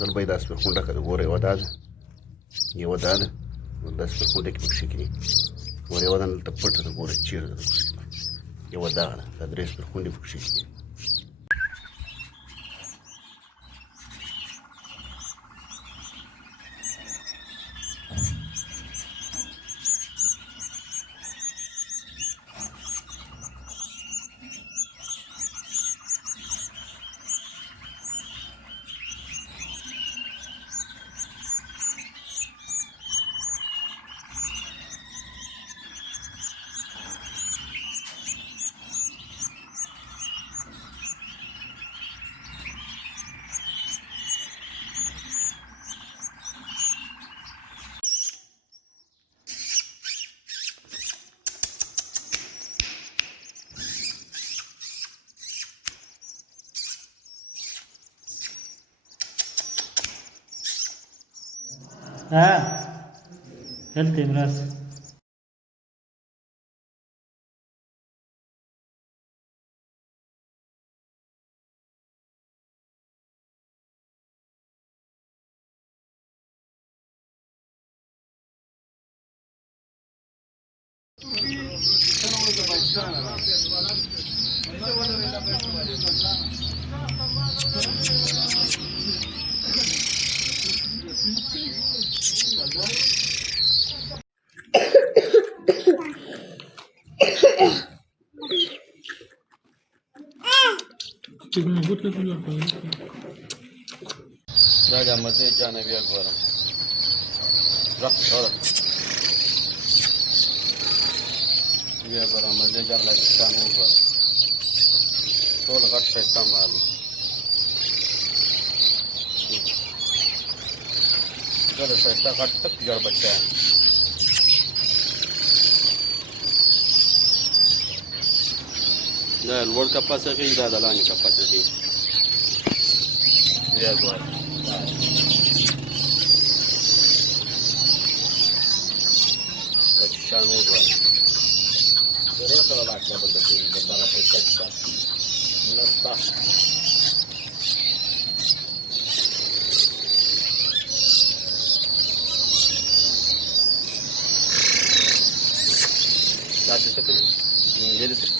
Zalbai das per kunda ka gore wadad. Ye wadad. Das per kunda ki bukshiki. Gore wadan tapata da gore chir. Ye wadad. Da dres per kunda bukshiki. Health Imras. Raja मजे जाने भी अखबार रख छोड़ ये अखबार मजे जाने लगे जाने अखबार तो लगा पैसा मालूम चलो पैसा काट तक जड़ बच्चा है ده الورد كاباسيتي ده دلاني كاباسيتي يا زوار شان وزوار سريع سريع بعد ما بدك بدنا في كذا نستا لا تستكمل جلسة